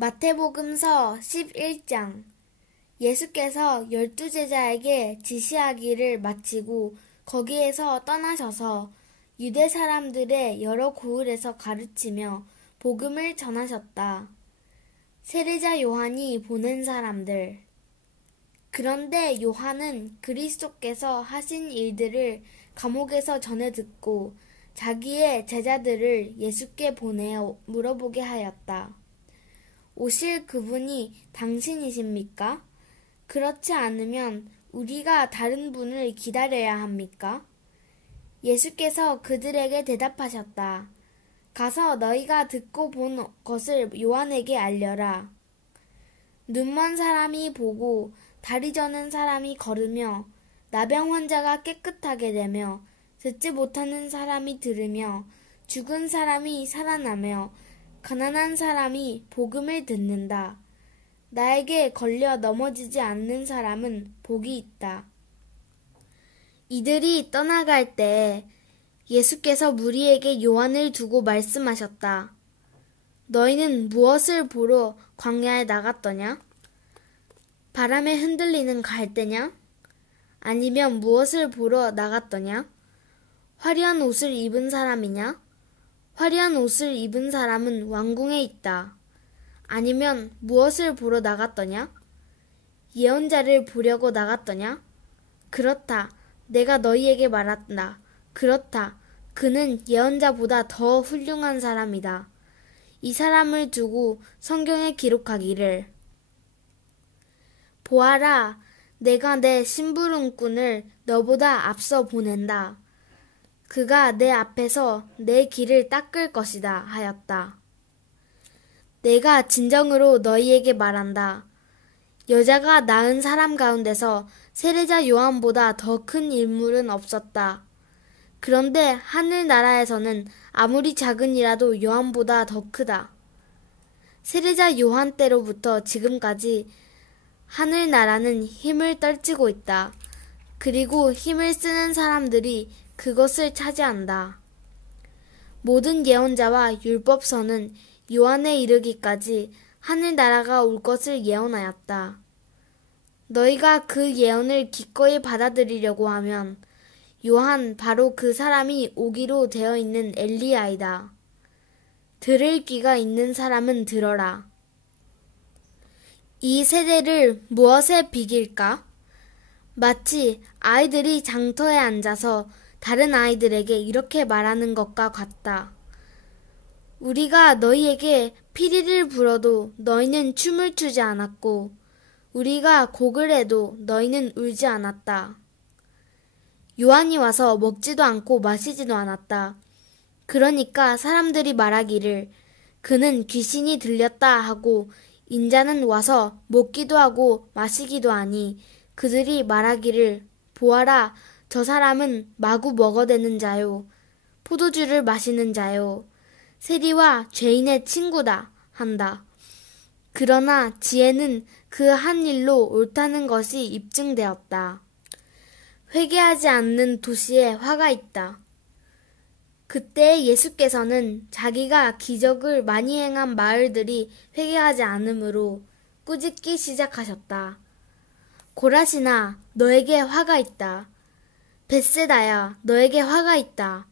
마태복음서 11장. 예수께서 12제자에게 지시하기를 마치고 거기에서 떠나셔서 유대 사람들의 여러 고을에서 가르치며 복음을 전하셨다. 세례자 요한이 보낸 사람들. 그런데 요한은 그리스도께서 하신 일들을 감옥에서 전해 듣고 자기의 제자들을 예수께 보내어 물어보게 하였다. 오실 그분이 당신이십니까? 그렇지 않으면 우리가 다른 분을 기다려야 합니까? 예수께서 그들에게 대답하셨다. 가서 너희가 듣고 본 것을 요한에게 알려라. 눈먼 사람이 보고 다리 저는 사람이 걸으며 나병 환자가 깨끗하게 되며 듣지 못하는 사람이 들으며 죽은 사람이 살아나며 가난한 사람이 복음을 듣는다. 나에게 걸려 넘어지지 않는 사람은 복이 있다. 이들이 떠나갈 때 예수께서 무리에게 요한을 두고 말씀하셨다. 너희는 무엇을 보러 광야에 나갔더냐? 바람에 흔들리는 갈대냐? 아니면 무엇을 보러 나갔더냐? 화려한 옷을 입은 사람이냐? 화려한 옷을 입은 사람은 왕궁에 있다. 아니면 무엇을 보러 나갔더냐? 예언자를 보려고 나갔더냐? 그렇다. 내가 너희에게 말한다. 그렇다. 그는 예언자보다 더 훌륭한 사람이다. 이 사람을 두고 성경에 기록하기를 보아라, 내가 내 심부름꾼을 너보다 앞서 보낸다. 그가 내 앞에서 내 길을 닦을 것이다 하였다. 내가 진정으로 너희에게 말한다. 여자가 낳은 사람 가운데서 세례자 요한보다 더 큰 인물은 없었다. 그런데 하늘나라에서는 아무리 작은 이라도 요한보다 더 크다. 세례자 요한 때로부터 지금까지 하늘나라는 힘을 떨치고 있다. 그리고 힘을 쓰는 사람들이 그것을 차지한다. 모든 예언자와 율법서는 요한에 이르기까지 하늘나라가 올 것을 예언하였다. 너희가 그 예언을 기꺼이 받아들이려고 하면 요한 바로 그 사람이 오기로 되어 있는 엘리야이다. 들을 귀가 있는 사람은 들어라. 이 세대를 무엇에 비길까? 마치 아이들이 장터에 앉아서 다른 아이들에게 이렇게 말하는 것과 같다. 우리가 너희에게 피리를 불어도 너희는 춤을 추지 않았고 우리가 곡을 해도 너희는 울지 않았다. 요한이 와서 먹지도 않고 마시지도 않았다. 그러니까 사람들이 말하기를 그는 귀신이 들렸다 하고 인자는 와서 먹기도 하고 마시기도 하니 그들이 말하기를 보아라, 저 사람은 마구 먹어대는 자요, 포도주를 마시는 자요, 세리와 죄인의 친구다 한다. 그러나 지혜는 그 한 일로 옳다는 것이 입증되었다. 회개하지 않는 도시에 화가 있다. 그때 예수께서는 자기가 기적을 많이 행한 마을들이 회개하지 않으므로 꾸짖기 시작하셨다. 고라시나, 너에게 화가 있다. 벳세다야, 너에게 화가 있다.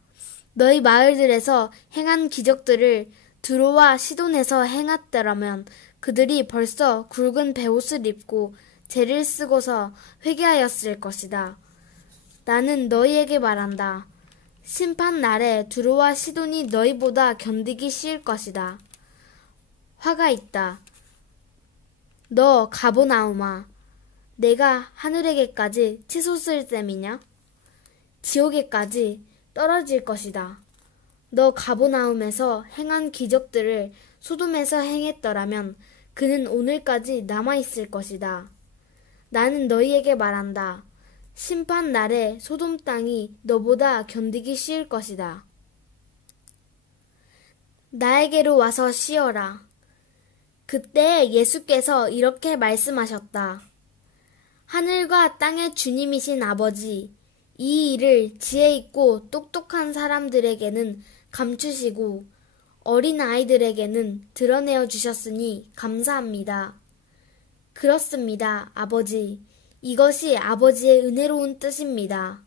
너희 마을들에서 행한 기적들을 두로와 시돈에서 행했더라면 그들이 벌써 굵은 베옷을 입고 죄를 쓰고서 회개하였을 것이다. 나는 너희에게 말한다. 심판 날에 두로와 시돈이 너희보다 견디기 쉬울 것이다. 화가 있다. 너 가보나우마, 내가 하늘에게까지 치솟을 셈이냐? 지옥에까지 떨어질 것이다. 너 가보나움에서 행한 기적들을 소돔에서 행했더라면 그는 오늘까지 남아있을 것이다. 나는 너희에게 말한다. 심판 날에 소돔 땅이 너보다 견디기 쉬울 것이다. 나에게로 와서 쉬어라. 그때 예수께서 이렇게 말씀하셨다. 하늘과 땅의 주님이신 아버지, 이 일을 지혜 있고 똑똑한 사람들에게는 감추시고 어린 아이들에게는 드러내어 주셨으니 감사합니다. 그렇습니다, 아버지. 이것이 아버지의 은혜로운 뜻입니다.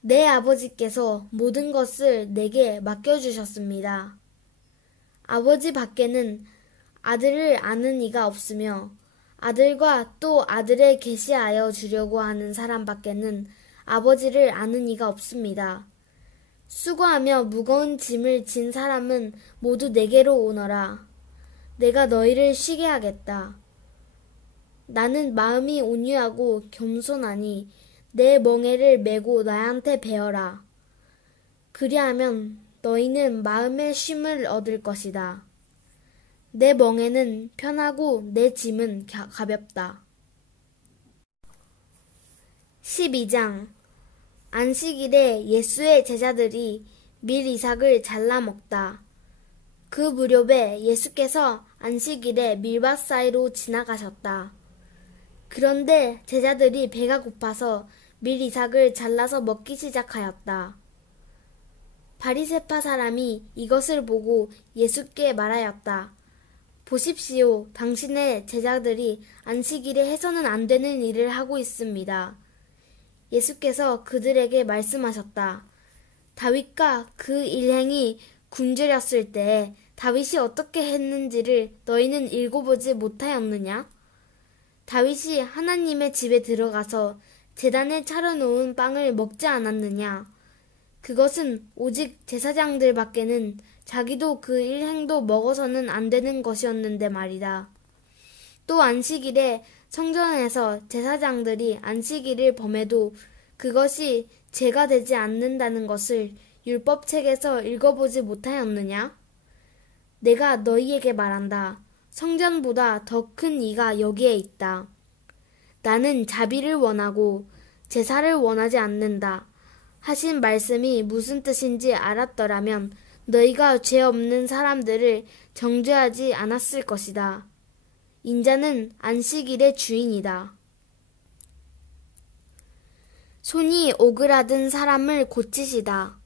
내 아버지께서 모든 것을 내게 맡겨주셨습니다. 아버지 밖에는 아들을 아는 이가 없으며 아들과 또 아들에 계시하여 주려고 하는 사람 밖에는 아버지를 아는 이가 없습니다. 수고하며 무거운 짐을 진 사람은 모두 내게로 오너라. 내가 너희를 쉬게 하겠다. 나는 마음이 온유하고 겸손하니 내 멍에를 메고 나한테 배어라. 그리하면 너희는 마음의 쉼을 얻을 것이다. 내 멍에는 편하고 내 짐은 가볍다. 12장 안식일에 예수의 제자들이 밀 이삭을 잘라 먹다. 그 무렵에 예수께서 안식일에 밀밭 사이로 지나가셨다. 그런데 제자들이 배가 고파서 밀 이삭을 잘라서 먹기 시작하였다. 바리새파 사람이 이것을 보고 예수께 말하였다. 보십시오, 당신의 제자들이 안식일에 해서는 안 되는 일을 하고 있습니다. 예수께서 그들에게 말씀하셨다. 다윗과 그 일행이 굶주렸을 때에 다윗이 어떻게 했는지를 너희는 읽어보지 못하였느냐? 다윗이 하나님의 집에 들어가서 제단에 차려놓은 빵을 먹지 않았느냐? 그것은 오직 제사장들 밖에는 자기도 그 일행도 먹어서는 안 되는 것이었는데 말이다. 또 안식일에 성전에서 제사장들이 안식일을 범해도 그것이 죄가 되지 않는다는 것을 율법책에서 읽어보지 못하였느냐? 내가 너희에게 말한다. 성전보다 더 큰 이가 여기에 있다. 나는 자비를 원하고 제사를 원하지 않는다. 하신 말씀이 무슨 뜻인지 알았더라면 너희가 죄 없는 사람들을 정죄하지 않았을 것이다. 인자는 안식일의 주인이다. 손이 오그라든 사람을 고치시다.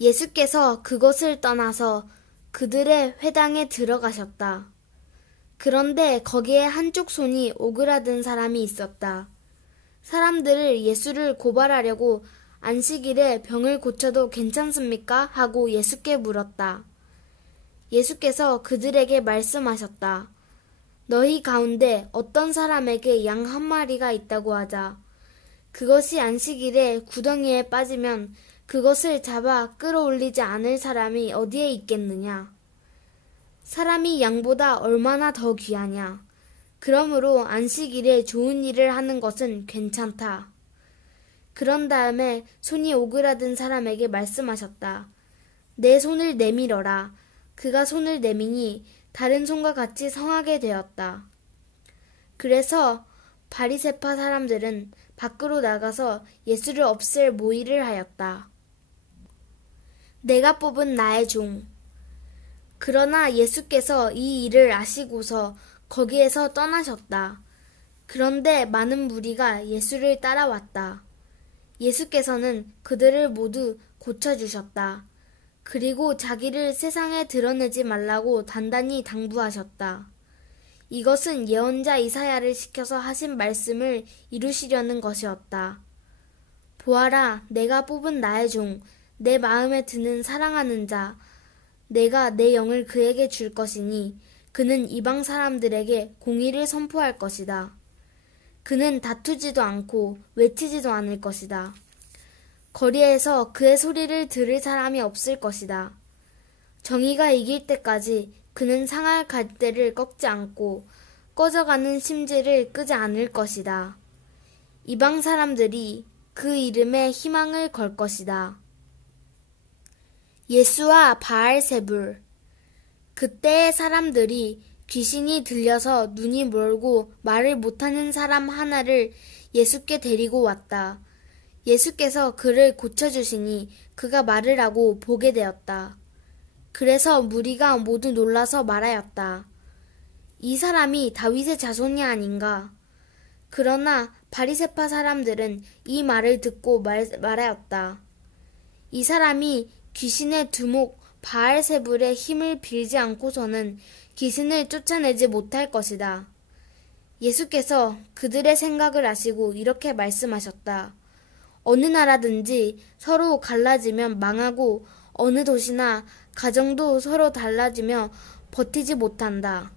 예수께서 그것을 떠나서 그들의 회당에 들어가셨다. 그런데 거기에 한쪽 손이 오그라든 사람이 있었다. 사람들을 예수를 고발하려고 안식일에 병을 고쳐도 괜찮습니까? 하고 예수께 물었다. 예수께서 그들에게 말씀하셨다. 너희 가운데 어떤 사람에게 양 한 마리가 있다고 하자. 그것이 안식일에 구덩이에 빠지면 그것을 잡아 끌어올리지 않을 사람이 어디에 있겠느냐? 사람이 양보다 얼마나 더 귀하냐? 그러므로 안식일에 좋은 일을 하는 것은 괜찮다. 그런 다음에 손이 오그라든 사람에게 말씀하셨다. 내 손을 내밀어라. 그가 손을 내미니 다른 손과 같이 성하게 되었다. 그래서 바리새파 사람들은 밖으로 나가서 예수를 없앨 모의를 하였다. 내가 뽑은 나의 종. 그러나 예수께서 이 일을 아시고서 거기에서 떠나셨다. 그런데 많은 무리가 예수를 따라왔다. 예수께서는 그들을 모두 고쳐주셨다. 그리고 자기를 세상에 드러내지 말라고 단단히 당부하셨다. 이것은 예언자 이사야를 시켜서 하신 말씀을 이루시려는 것이었다. 보아라, 내가 뽑은 나의 종, 내 마음에 드는 사랑하는 자, 내가 내 영을 그에게 줄 것이니 그는 이방 사람들에게 공의를 선포할 것이다. 그는 다투지도 않고 외치지도 않을 것이다. 거리에서 그의 소리를 들을 사람이 없을 것이다. 정의가 이길 때까지 그는 상할 갈대를 꺾지 않고 꺼져가는 심지를 끄지 않을 것이다. 이방 사람들이 그 이름에 희망을 걸 것이다. 예수와 바알세불. 그때의 사람들이 귀신이 들려서 눈이 멀고 말을 못하는 사람 하나를 예수께 데리고 왔다. 예수께서 그를 고쳐주시니 그가 말을 하고 보게 되었다. 그래서 무리가 모두 놀라서 말하였다. 이 사람이 다윗의 자손이 아닌가? 그러나 바리새파 사람들은 이 말을 듣고 말하였다. 이 사람이 귀신의 두목 바알세불의 힘을 빌지 않고서는 귀신을 쫓아내지 못할 것이다. 예수께서 그들의 생각을 아시고 이렇게 말씀하셨다. 어느 나라든지 서로 갈라지면 망하고 어느 도시나 가정도 서로 달라지며 버티지 못한다.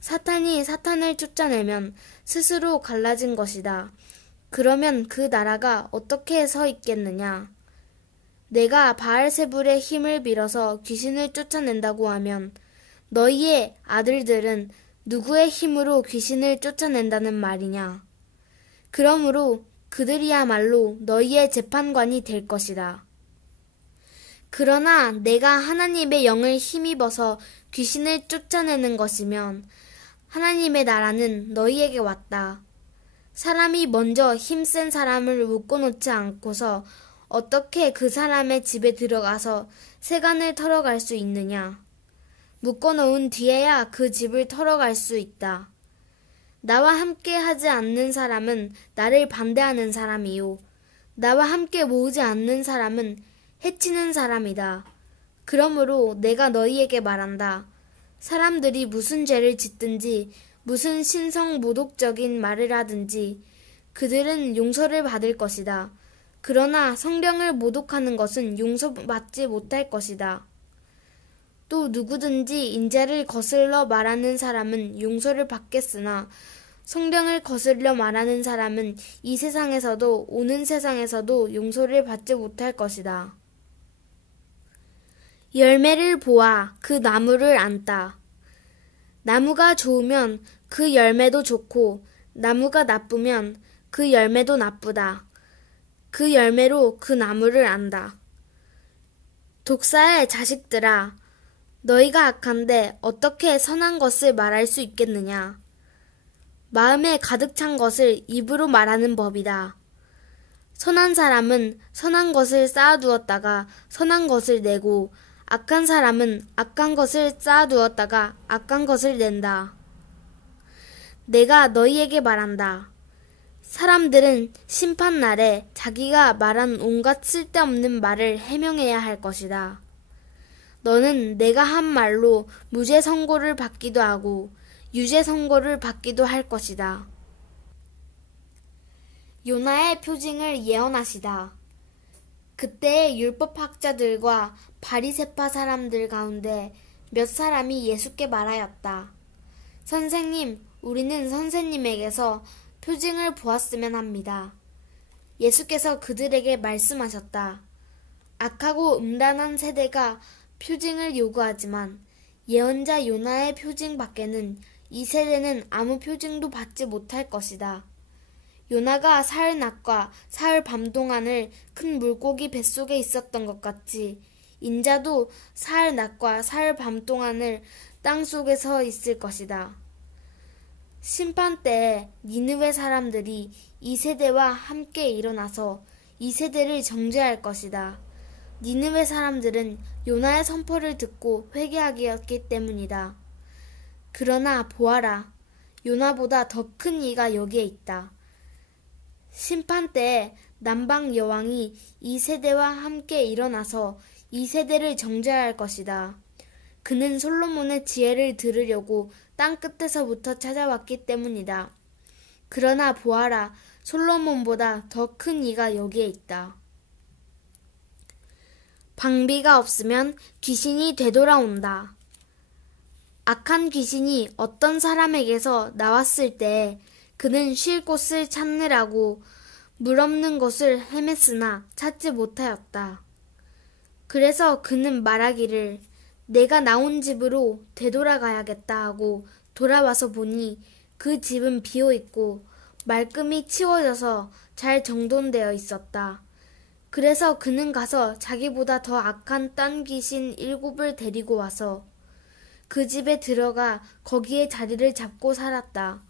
사탄이 사탄을 쫓아내면 스스로 갈라진 것이다. 그러면 그 나라가 어떻게 서 있겠느냐? 내가 바알세불의 힘을 빌어서 귀신을 쫓아낸다고 하면 너희의 아들들은 누구의 힘으로 귀신을 쫓아낸다는 말이냐? 그러므로 그들이야말로 너희의 재판관이 될 것이다. 그러나 내가 하나님의 영을 힘입어서 귀신을 쫓아내는 것이면 하나님의 나라는 너희에게 왔다. 사람이 먼저 힘센 사람을 묶어놓지 않고서 어떻게 그 사람의 집에 들어가서 세간을 털어갈 수 있느냐? 묶어놓은 뒤에야 그 집을 털어갈 수 있다. 나와 함께 하지 않는 사람은 나를 반대하는 사람이요. 나와 함께 모으지 않는 사람은 해치는 사람이다. 그러므로 내가 너희에게 말한다. 사람들이 무슨 죄를 짓든지 무슨 신성모독적인 말을 하든지 그들은 용서를 받을 것이다. 그러나 성령을 모독하는 것은 용서받지 못할 것이다. 또 누구든지 인자를 거슬러 말하는 사람은 용서를 받겠으나 성령을 거슬려 말하는 사람은 이 세상에서도 오는 세상에서도 용서를 받지 못할 것이다. 열매를 보아 그 나무를 안다. 나무가 좋으면 그 열매도 좋고 나무가 나쁘면 그 열매도 나쁘다. 그 열매로 그 나무를 안다. 독사의 자식들아, 너희가 악한데 어떻게 선한 것을 말할 수 있겠느냐? 마음에 가득 찬 것을 입으로 말하는 법이다. 선한 사람은 선한 것을 쌓아두었다가 선한 것을 내고 악한 사람은 악한 것을 쌓아두었다가 악한 것을 낸다. 내가 너희에게 말한다. 사람들은 심판날에 자기가 말한 온갖 쓸데없는 말을 해명해야 할 것이다. 너는 내가 한 말로 무죄 선고를 받기도 하고 유죄 선고를 받기도 할 것이다. 요나의 표징을 예언하시다. 그때 율법학자들과 바리새파 사람들 가운데 몇 사람이 예수께 말하였다. 선생님, 우리는 선생님에게서 표징을 보았으면 합니다. 예수께서 그들에게 말씀하셨다. 악하고 음란한 세대가 표징을 요구하지만 예언자 요나의 표징 밖에는 이 세대는 아무 표징도 받지 못할 것이다. 요나가 사흘 낮과 사흘 밤 동안을 큰 물고기 뱃속에 있었던 것 같이 인자도 사흘 낮과 사흘 밤 동안을 땅속에 서 있을 것이다. 심판 때에 니느웨 사람들이 이 세대와 함께 일어나서 이 세대를 정죄할 것이다. 니느웨 사람들은 요나의 선포를 듣고 회개하기였기 때문이다. 그러나 보아라, 요나보다 더 큰 이가 여기에 있다. 심판 때에 남방 여왕이 이 세대와 함께 일어나서 이 세대를 정죄할 것이다. 그는 솔로몬의 지혜를 들으려고 땅 끝에서부터 찾아왔기 때문이다. 그러나 보아라, 솔로몬보다 더 큰 이가 여기에 있다. 방비가 없으면 귀신이 되돌아온다. 악한 귀신이 어떤 사람에게서 나왔을 때 그는 쉴 곳을 찾느라고 물 없는 곳을 헤맸으나 찾지 못하였다. 그래서 그는 말하기를 내가 나온 집으로 되돌아가야겠다 하고 돌아와서 보니 그 집은 비어 있고 말끔히 치워져서 잘 정돈되어 있었다. 그래서 그는 가서 자기보다 더 악한 딴 귀신 7을 데리고 와서 그 집에 들어가 거기에 자리를 잡고 살았다.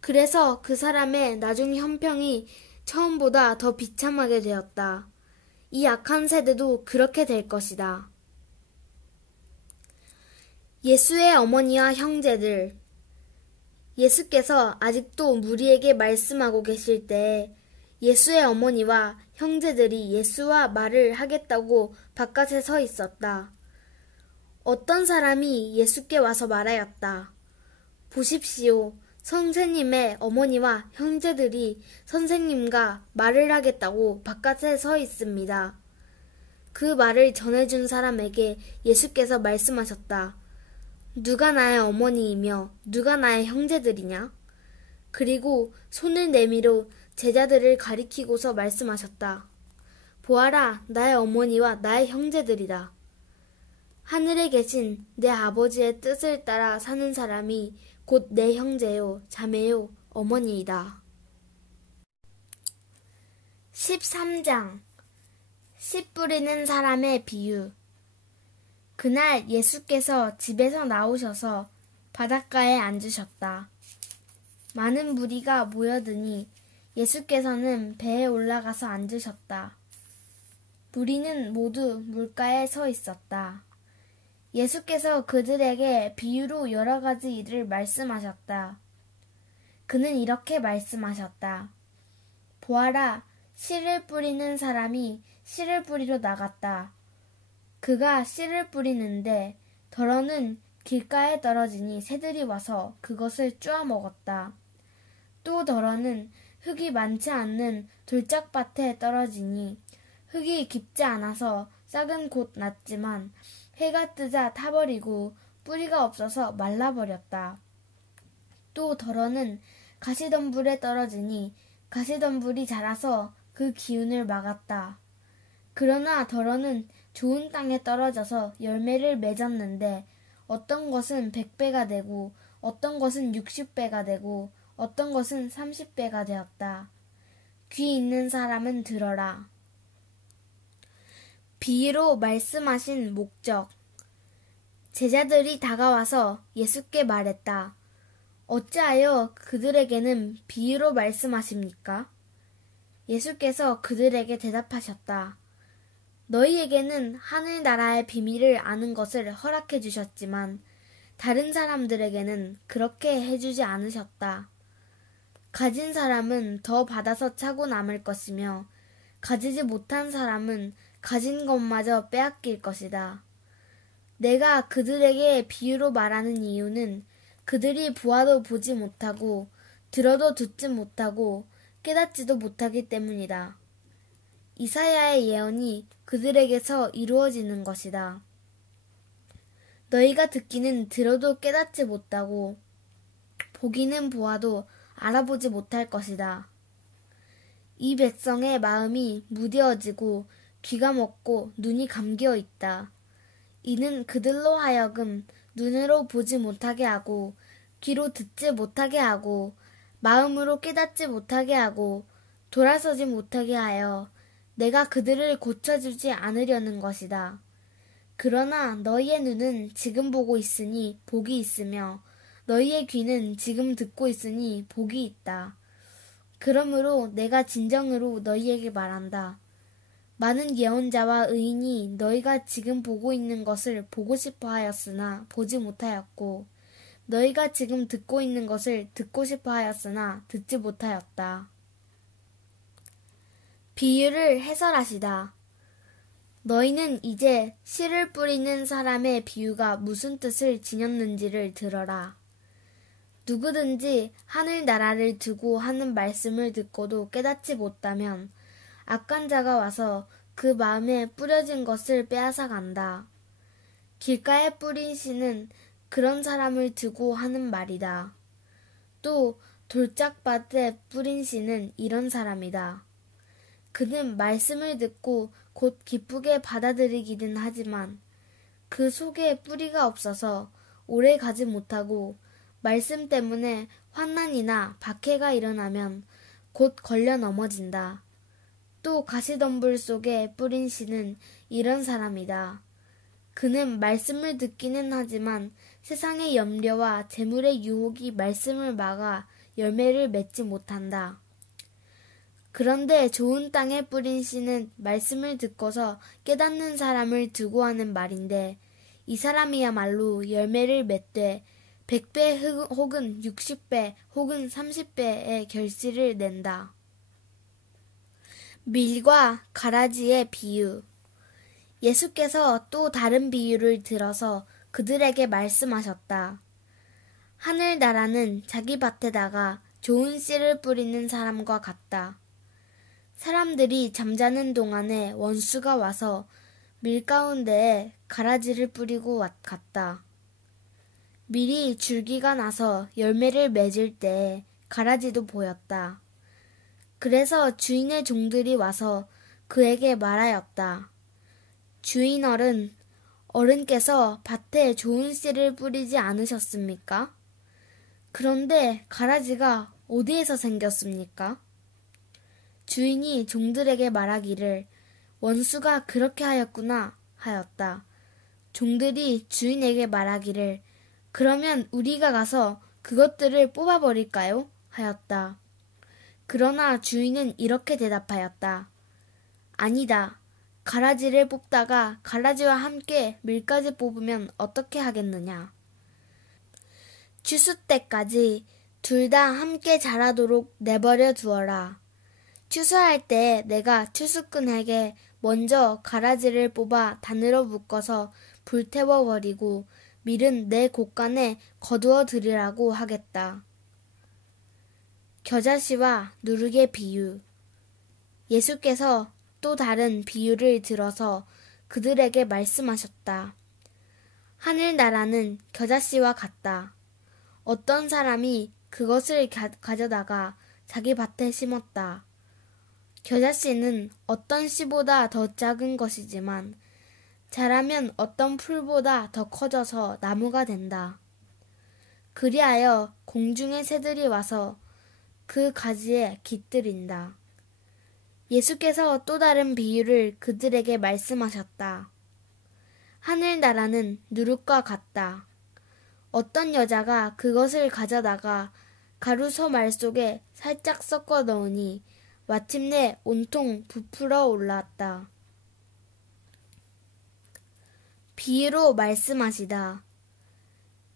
그래서 그 사람의 나중 형평이 처음보다 더 비참하게 되었다. 이 악한 세대도 그렇게 될 것이다. 예수의 어머니와 형제들. 예수께서 아직도 무리에게 말씀하고 계실 때 예수의 어머니와 형제들이 예수와 말을 하겠다고 바깥에 서 있었다. 어떤 사람이 예수께 와서 말하였다. 보십시오. 선생님의 어머니와 형제들이 선생님과 말을 하겠다고 바깥에 서 있습니다. 그 말을 전해준 사람에게 예수께서 말씀하셨다. 누가 나의 어머니이며 누가 나의 형제들이냐? 그리고 손을 내밀어 제자들을 가리키고서 말씀하셨다. 보아라, 나의 어머니와 나의 형제들이다. 하늘에 계신 내 아버지의 뜻을 따라 사는 사람이 곧 내 형제요, 자매요, 어머니이다. 13장 씨 뿌리는 사람의 비유. 그날 예수께서 집에서 나오셔서 바닷가에 앉으셨다. 많은 무리가 모여드니 예수께서는 배에 올라가서 앉으셨다. 무리는 모두 물가에 서 있었다. 예수께서 그들에게 비유로 여러 가지 일을 말씀하셨다. 그는 이렇게 말씀하셨다. 보아라, 씨를 뿌리는 사람이 씨를 뿌리러 나갔다. 그가 씨를 뿌리는데 덜어는 길가에 떨어지니 새들이 와서 그것을 쪼아 먹었다. 또 덜어는 흙이 많지 않는 돌짝밭에 떨어지니 흙이 깊지 않아서 싹은 곧 났지만 해가 뜨자 타버리고 뿌리가 없어서 말라버렸다. 또 덜어는 가시덤불에 떨어지니 가시덤불이 자라서 그 기운을 막았다. 그러나 덜어는 좋은 땅에 떨어져서 열매를 맺었는데 어떤 것은 100배가 되고 어떤 것은 60배가 되고 어떤 것은 30배가 되었다. 귀 있는 사람은 들어라. 비유로 말씀하신 목적. 제자들이 다가와서 예수께 말했다. 어찌하여 그들에게는 비유로 말씀하십니까? 예수께서 그들에게 대답하셨다. 너희에게는 하늘나라의 비밀을 아는 것을 허락해 주셨지만 다른 사람들에게는 그렇게 해주지 않으셨다. 가진 사람은 더 받아서 차고 남을 것이며 가지지 못한 사람은 가진 것마저 빼앗길 것이다. 내가 그들에게 비유로 말하는 이유는 그들이 보아도 보지 못하고 들어도 듣지 못하고 깨닫지도 못하기 때문이다. 이사야의 예언이 그들에게서 이루어지는 것이다. 너희가 듣기는 들어도 깨닫지 못하고 보기는 보아도 알아보지 못할 것이다. 이 백성의 마음이 무뎌지고 귀가 먹고 눈이 감겨 있다. 이는 그들로 하여금 눈으로 보지 못하게 하고 귀로 듣지 못하게 하고 마음으로 깨닫지 못하게 하고 돌아서지 못하게 하여 내가 그들을 고쳐주지 않으려는 것이다. 그러나 너희의 눈은 지금 보고 있으니 복이 있으며 너희의 귀는 지금 듣고 있으니 복이 있다. 그러므로 내가 진정으로 너희에게 말한다. 많은 예언자와 의인이 너희가 지금 보고 있는 것을 보고 싶어 하였으나 보지 못하였고 너희가 지금 듣고 있는 것을 듣고 싶어 하였으나 듣지 못하였다. 비유를 해설하시다. 너희는 이제 씨를 뿌리는 사람의 비유가 무슨 뜻을 지녔는지를 들어라. 누구든지 하늘나라를 두고 하는 말씀을 듣고도 깨닫지 못하면 악한 자가 와서 그 마음에 뿌려진 것을 빼앗아 간다. 길가에 뿌린 씨는 그런 사람을 두고 하는 말이다. 또 돌짝밭에 뿌린 씨는 이런 사람이다. 그는 말씀을 듣고 곧 기쁘게 받아들이기는 하지만 그 속에 뿌리가 없어서 오래 가지 못하고 말씀 때문에 환난이나 박해가 일어나면 곧 걸려 넘어진다. 또 가시덤불 속에 뿌린 씨는 이런 사람이다. 그는 말씀을 듣기는 하지만 세상의 염려와 재물의 유혹이 말씀을 막아 열매를 맺지 못한다. 그런데 좋은 땅에 뿌린 씨는 말씀을 듣고서 깨닫는 사람을 두고 하는 말인데 이 사람이야말로 열매를 맺되 100배 혹은 60배 혹은 30배의 결실을 낸다. 밀과 가라지의 비유. 예수께서 또 다른 비유를 들어서 그들에게 말씀하셨다. 하늘나라는 자기 밭에다가 좋은 씨를 뿌리는 사람과 같다. 사람들이 잠자는 동안에 원수가 와서 밀 가운데에 가라지를 뿌리고 갔다. 밀이 줄기가 나서 열매를 맺을 때에 가라지도 보였다. 그래서 주인의 종들이 와서 그에게 말하였다. 주인 어른께서 밭에 좋은 씨를 뿌리지 않으셨습니까? 그런데 가라지가 어디에서 생겼습니까? 주인이 종들에게 말하기를 원수가 그렇게 하였구나 하였다. 종들이 주인에게 말하기를 그러면 우리가 가서 그것들을 뽑아버릴까요? 하였다. 그러나 주인은 이렇게 대답하였다. 아니다. 가라지를 뽑다가 가라지와 함께 밀까지 뽑으면 어떻게 하겠느냐. 추수 때까지 둘 다 함께 자라도록 내버려 두어라. 추수할 때 내가 추수꾼에게 먼저 가라지를 뽑아 단으로 묶어서 불태워 버리고 밀은 내 곳간에 거두어 들이라고 하겠다. 겨자씨와 누룩의 비유. 예수께서 또 다른 비유를 들어서 그들에게 말씀하셨다. 하늘나라는 겨자씨와 같다. 어떤 사람이 그것을 가져다가 자기 밭에 심었다. 겨자씨는 어떤 씨보다 더 작은 것이지만 자라면 어떤 풀보다 더 커져서 나무가 된다. 그리하여 공중의 새들이 와서 그 가지에 깃들인다. 예수께서 또 다른 비유를 그들에게 말씀하셨다. 하늘나라는 누룩과 같다. 어떤 여자가 그것을 가져다가 가루소 말 속에 살짝 섞어 넣으니 마침내 온통 부풀어 올랐다. 비유로 말씀하시다.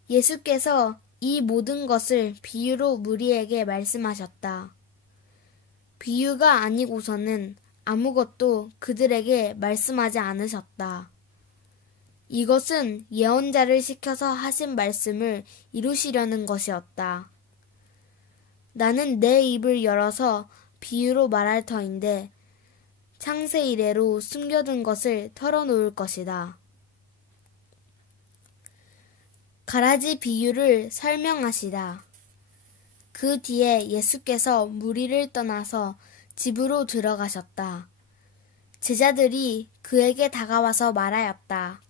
예수께서 이 모든 것을 비유로 무리에게 말씀하셨다. 비유가 아니고서는 아무것도 그들에게 말씀하지 않으셨다. 이것은 예언자를 시켜서 하신 말씀을 이루시려는 것이었다. 나는 내 입을 열어서 비유로 말할 터인데 창세 이래로 숨겨둔 것을 털어놓을 것이다. 가라지 비유를 설명하시다. 그 뒤에 예수께서 무리를 떠나서 집으로 들어가셨다. 제자들이 그에게 다가와서 말하였다.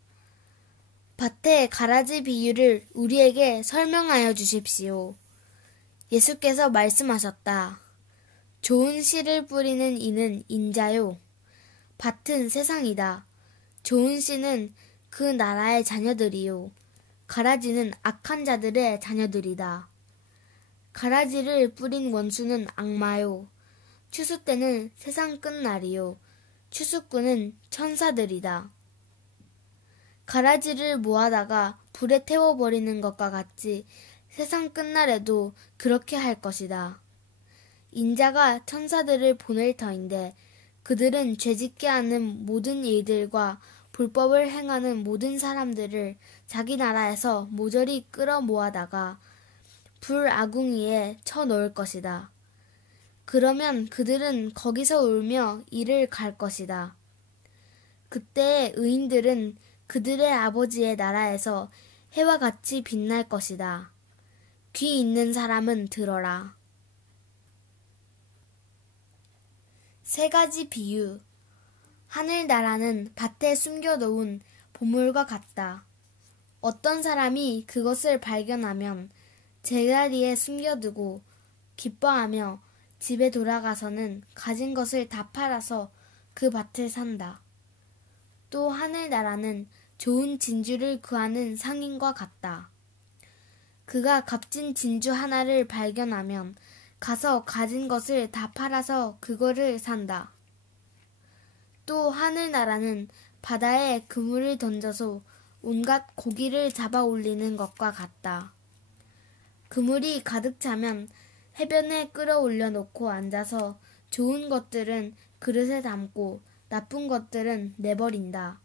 밭의 가라지 비유를 우리에게 설명하여 주십시오. 예수께서 말씀하셨다. 좋은 씨를 뿌리는 이는 인자요. 밭은 세상이다. 좋은 씨는 그 나라의 자녀들이요. 가라지는 악한 자들의 자녀들이다. 가라지를 뿌린 원수는 악마요. 추수 때는 세상 끝날이요. 추수꾼은 천사들이다. 가라지를 모아다가 불에 태워버리는 것과 같이 세상 끝날에도 그렇게 할 것이다. 인자가 천사들을 보낼 터인데 그들은 죄짓게 하는 모든 일들과 불법을 행하는 모든 사람들을 자기 나라에서 모조리 끌어모아다가 불 아궁이에 쳐놓을 것이다. 그러면 그들은 거기서 울며 이를 갈 것이다. 그때의 의인들은 그들의 아버지의 나라에서 해와 같이 빛날 것이다. 귀 있는 사람은 들어라. 세 가지 비유. 하늘나라는 밭에 숨겨놓은 보물과 같다. 어떤 사람이 그것을 발견하면 제자리에 숨겨두고 기뻐하며 집에 돌아가서는 가진 것을 다 팔아서 그 밭을 산다. 또 하늘나라는 좋은 진주를 구하는 상인과 같다. 그가 값진 진주 하나를 발견하면 가서 가진 것을 다 팔아서 그거를 산다. 또 하늘나라는 바다에 그물을 던져서 온갖 고기를 잡아 올리는 것과 같다. 그물이 가득 차면 해변에 끌어올려 놓고 앉아서 좋은 것들은 그릇에 담고 나쁜 것들은 내버린다.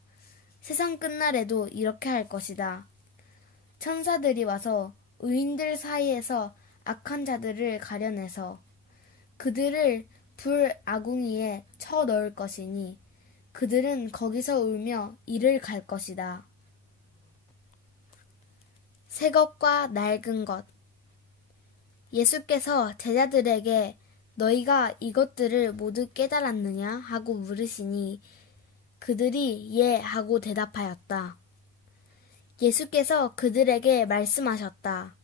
세상 끝날에도 이렇게 할 것이다. 천사들이 와서 의인들 사이에서 악한 자들을 가려내서 그들을 불 아궁이에 쳐 넣을 것이니 그들은 거기서 울며 이를 갈 것이다. 새 것과 낡은 것. 예수께서 제자들에게 너희가 이것들을 모두 깨달았느냐 하고 물으시니 그들이 예 하고 대답하였다. 예수께서 그들에게 말씀하셨다.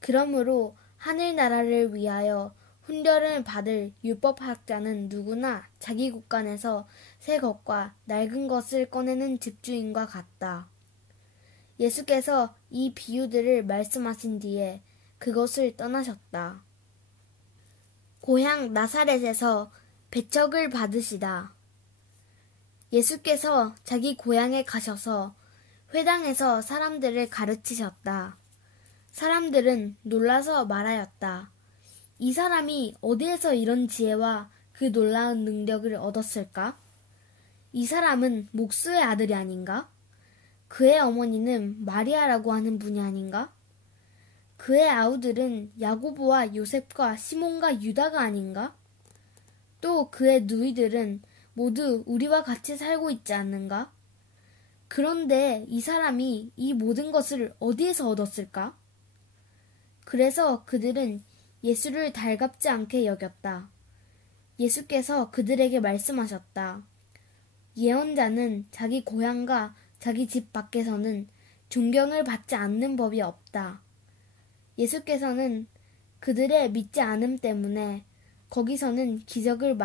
그러므로 하늘나라를 위하여 훈련을 받을 율법학자는 누구나 자기 곳간에서 새 것과 낡은 것을 꺼내는 집주인과 같다. 예수께서 이 비유들을 말씀하신 뒤에 그것을 떠나셨다. 고향 나사렛에서 배척을 받으시다. 예수께서 자기 고향에 가셔서 회당에서 사람들을 가르치셨다. 사람들은 놀라서 말하였다. 이 사람이 어디에서 이런 지혜와 그 놀라운 능력을 얻었을까? 이 사람은 목수의 아들이 아닌가? 그의 어머니는 마리아라고 하는 분이 아닌가? 그의 아우들은 야고보와 요셉과 시몬과 유다가 아닌가? 또 그의 누이들은 모두 우리와 같이 살고 있지 않는가? 그런데 이 사람이 이 모든 것을 어디에서 얻었을까? 그래서 그들은 예수를 달갑지 않게 여겼다. 예수께서 그들에게 말씀하셨다. 예언자는 자기 고향과 자기 집 밖에서는 존경을 받지 않는 법이 없다. 예수께서는 그들의 믿지 않음 때문에 거기서는 기적을